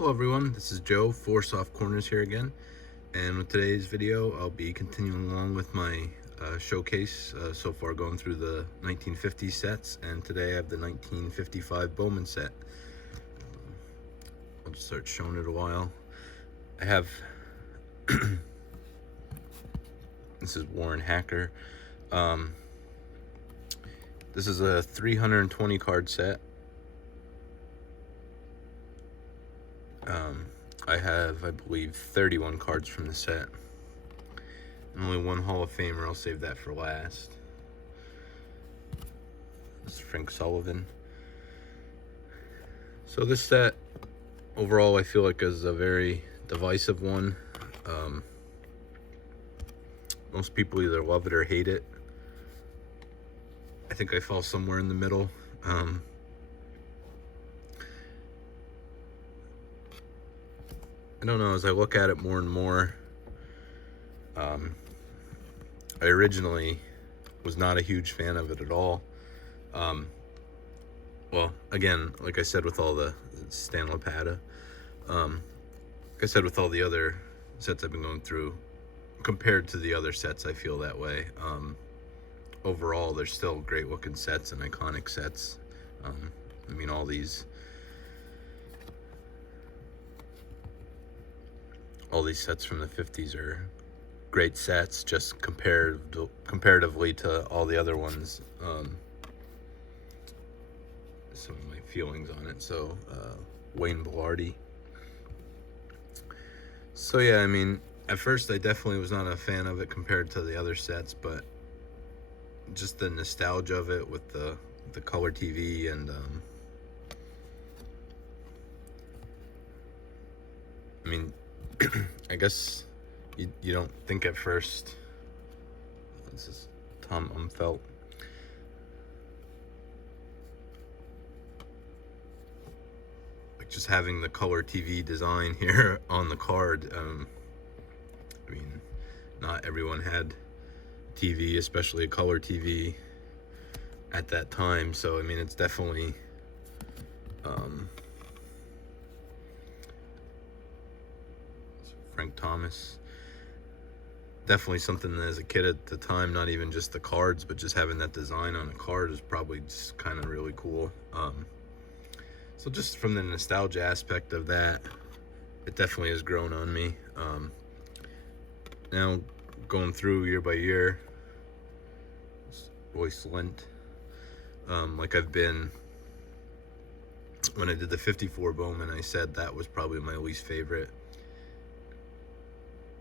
Hello everyone, this is Joe, 4 Soft Corners here again, and with today's video I'll be continuing along with my showcase, so far going through the 1950 sets, and today I have the 1955 Bowman set. I'll just start showing it a while. I have, this is Warren Hacker. This is a 320 card set. I have, I believe, 31 cards from the set. And only one Hall of Famer, I'll save that for last. This is Frank Sullivan. So this set, overall, I feel like is a very divisive one. Most people either love it or hate it. I think I fall somewhere in the middle. I don't know, as I look at it more and more, I originally was not a huge fan of it at all. Well, again, like I said with all the Stan Lepata, like I said with all the other sets I've been going through, compared to the other sets, I feel that way. Overall, they're still great looking sets and iconic sets. I mean, all these sets from the 50s are great sets, just comparatively to all the other ones. Some of my feelings on it. So Wayne Bellardi. So yeah, I mean, at first I definitely was not a fan of it compared to the other sets, but just the nostalgia of it with the color TV and I mean, I guess you don't think at first. This is Tom Umfelt. Like just having the color TV design here on the card. I mean, not everyone had TV, especially a color TV at that time. So I mean, it's definitely Frank Thomas. Definitely something that as a kid at the time, not even just the cards, but just having that design on a card is probably just kind of really cool. So just from the nostalgia aspect of that, it definitely has grown on me. Now going through year by year, Royce Lent, like I've been, when I did the 54 Bowman, I said that was probably my least favorite.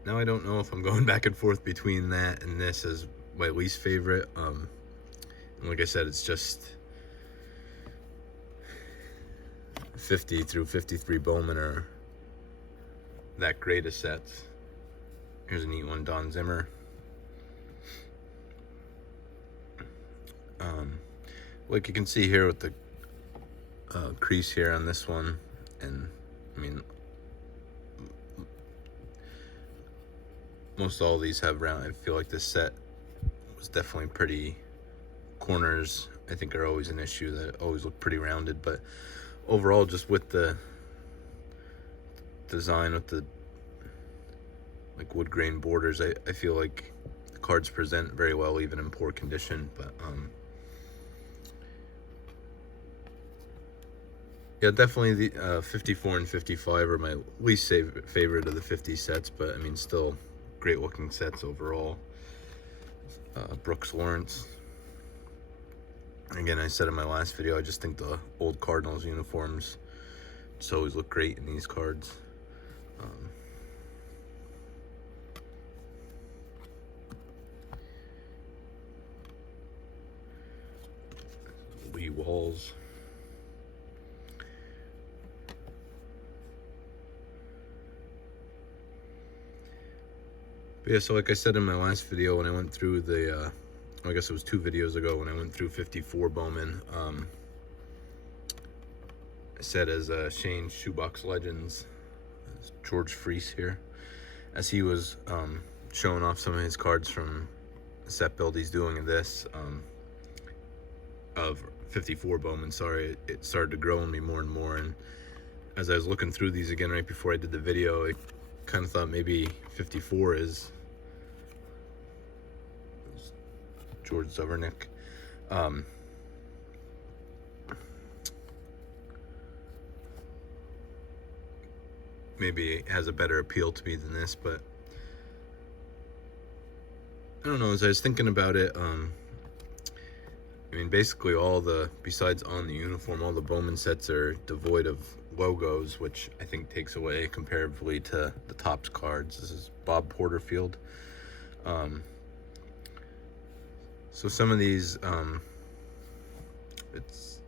Now I don't know if I'm going back and forth between that and this as my least favorite. And like I said, it's just 50 through 53 Bowman are that great of sets. Here's a neat one, Don Zimmer. Like you can see here with the crease here on this one, and I mean, most all these have round. I feel like this set was definitely pretty. Corners, I think, are always an issue, that always look pretty rounded, but overall, just with the design with the like wood grain borders, I feel like the cards present very well even in poor condition. But yeah, definitely the 54 and 55 are my least favorite of the 50 sets, but I mean, still great looking sets overall. Brooks Lawrence. Again, I said in my last video, I just think the old Cardinals uniforms just always look great in these cards. Lee Walls. But yeah, so like I said in my last video, when I went through the, I guess it was 2 videos ago, when I went through 54 Bowman, I said as Shane's Shoebox Legends, George Freese here, as he was showing off some of his cards from the set build he's doing of this, of 54 Bowman, sorry, it started to grow on me more and more, and as I was looking through these again right before I did the video, I kind of thought maybe 54 is George Zuvernick. Maybe it has a better appeal to me than this, but I don't know. As I was thinking about it, I mean, basically besides on the uniform, all the Bowman sets are devoid of logos, which I think takes away comparatively to the Topps cards. This is Bob Porterfield. So some of these, it's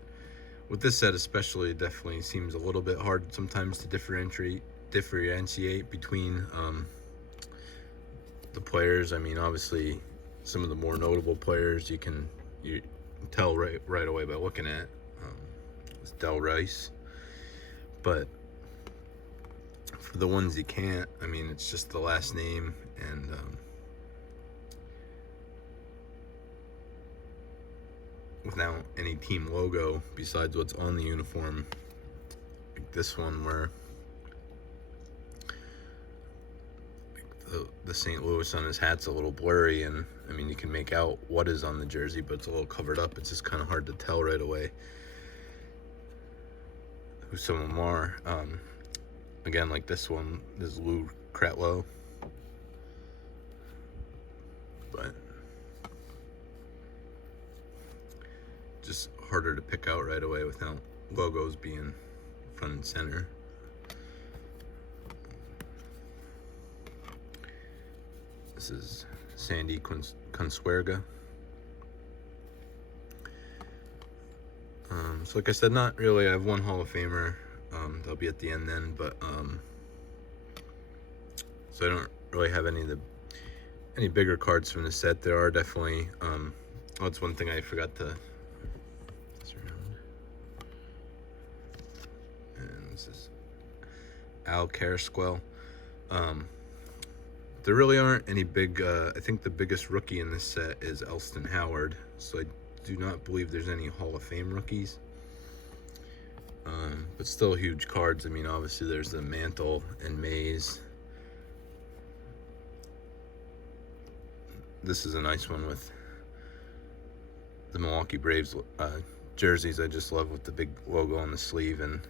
with this set especially, definitely seems a little bit hard sometimes to differentiate between the players. I mean, obviously, some of the more notable players you can tell right away by looking at. It's Del Rice, but for the ones you can't, I mean, it's just the last name and without any team logo besides what's on the uniform, like this one where the St. Louis on his hat's a little blurry, and I mean, you can make out what is on the jersey, but it's a little covered up. It's just kind of hard to tell right away who some of them are. Again, like this one, this is Lou Kretlow, but just harder to pick out right away without logos being front and center. This is Sandy Consuegra. So like I said, not really. I have one Hall of Famer. They'll be at the end then, but so I don't really have any bigger cards from the set. There are definitely oh, that's one thing I forgot to. And this is Al Carasquel. There really aren't any big, I think the biggest rookie in this set is Elston Howard, so I do not believe there's any Hall of Fame rookies. But still huge cards. I mean, obviously there's the Mantle and Mays. This is a nice one with the Milwaukee Braves jerseys. I just love with the big logo on the sleeve, and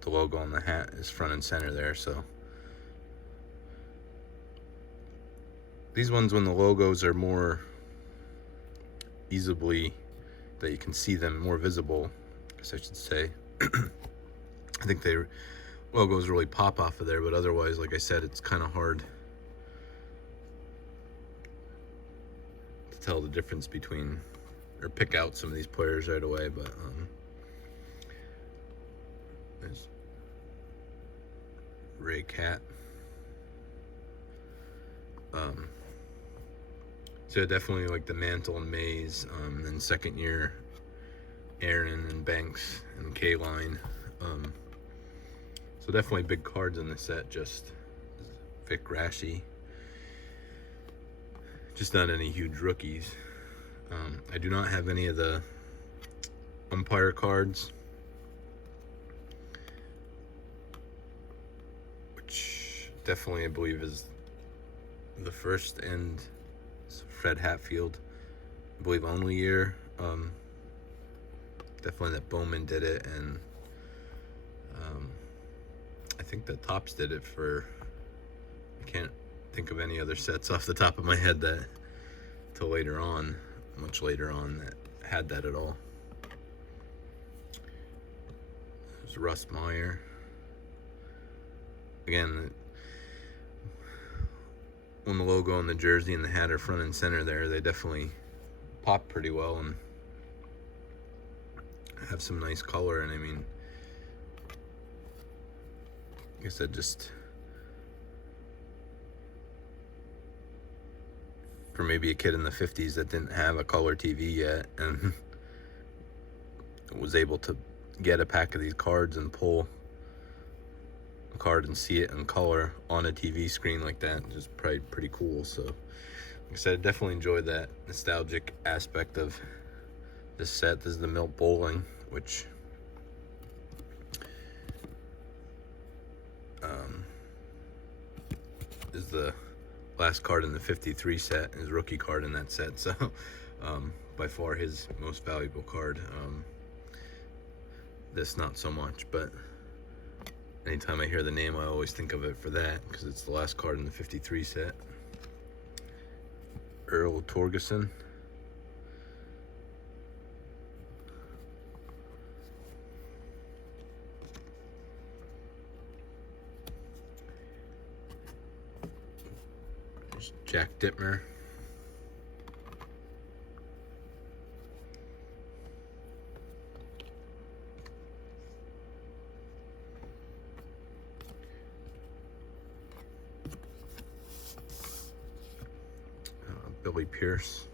the logo on the hat is front and center there, so. These ones, when the logos are more easily, that you can see them more visible, I guess I should say. I think logos really pop off of there, but otherwise, like I said, it's kind of hard to tell the difference between, or pick out some of these players right away, but there's Ray Cat. So definitely like the Mantle and Mays, and second year Aaron and Banks and K-Line. So definitely big cards in the set. Just Vic Raschi. Just not any huge rookies. I do not have any of the umpire cards, which definitely I believe is the first and Fred Hatfield, I believe, only year. Definitely that Bowman did it, and I think the Topps did it for, I can't think of any other sets off the top of my head that till later on, much later on, that had that at all. There's Russ Meyer. Again, when the logo on the jersey and the hat are front and center there, they definitely pop pretty well and have some nice color. And I mean, like I said, just for maybe a kid in the 50s that didn't have a color TV yet and was able to get a pack of these cards and pull a card and see it in color on a TV screen like that, just probably pretty cool. So like I said, I definitely enjoyed that nostalgic aspect of this set. This is the Milt Bowling, which is the last card in the 53 set, his rookie card in that set. So by far his most valuable card. This not so much, but anytime I hear the name, I always think of it for that, because it's the last card in the 53 set. Earl Torgerson. There's Jack Dittmer. Billy Pierce.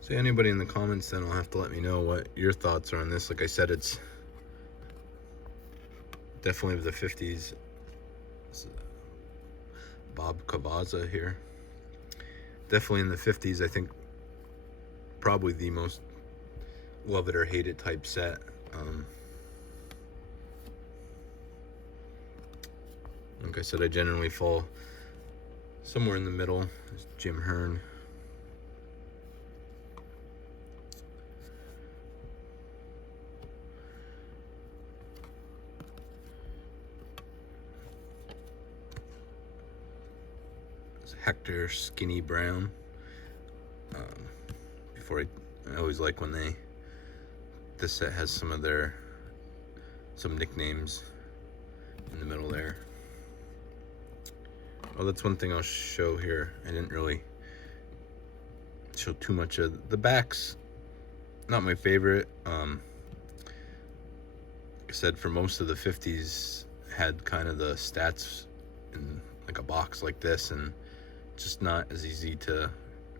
So anybody in the comments then will have to let me know what your thoughts are on this. Like I said, it's definitely of the 50s. It's Bob Cavazza here. Definitely in the 50s, I think probably the most love it or hate it type set. Like I said, I generally fall somewhere in the middle. There's Jim Hearn. There's Hector Skinny Brown. I always like when this set has some nicknames in the middle there. Oh, that's one thing I'll show here. I didn't really show too much of the backs. Not my favorite. Like I said, for most of the 50s, had kind of the stats in like a box like this, and just not as easy to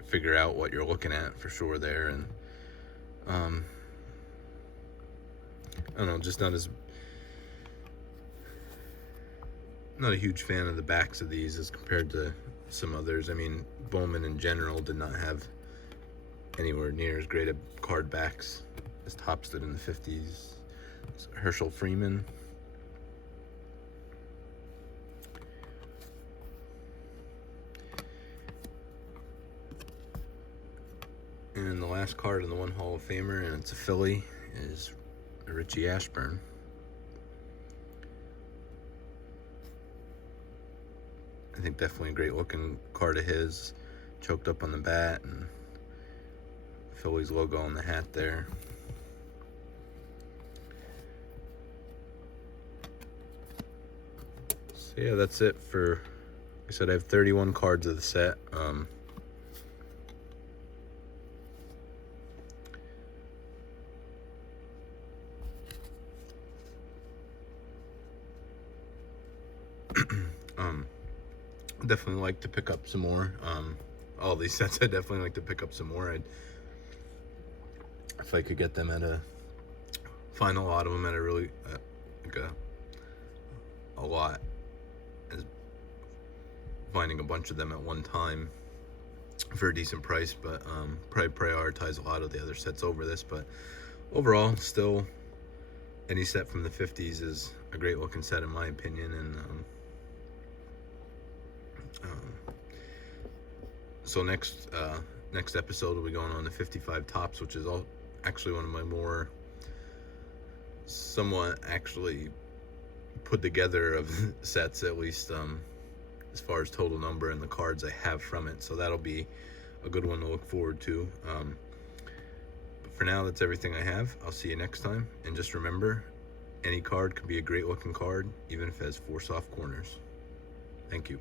figure out what you're looking at for sure there. And I don't know, just not a huge fan of the backs of these as compared to some others. I mean, Bowman in general did not have anywhere near as great a card backs as Topps did in the 50s. It's Herschel Freeman. And the last card in the one Hall of Famer, and it's a Philly, is Richie Ashburn. I think definitely a great looking card of his, choked up on the bat, and Phillies logo on the hat there. So yeah, that's it for, like I said, I have 31 cards of the set. Definitely like to pick up some more. All these sets, I definitely like to pick up some more. If I could get them find a lot of them at a really like a lot, as finding a bunch of them at one time for a decent price, but probably prioritize a lot of the other sets over this. But overall, still, any set from the 50s is a great looking set in my opinion. And so next episode we'll be going on to 55 Topps, which is actually one of my more somewhat actually put together of sets, at least as far as total number and the cards I have from it. So that'll be a good one to look forward to. But for now, that's everything I have. I'll see you next time, and just remember, any card can be a great looking card, even if it has 4 soft corners. Thank you.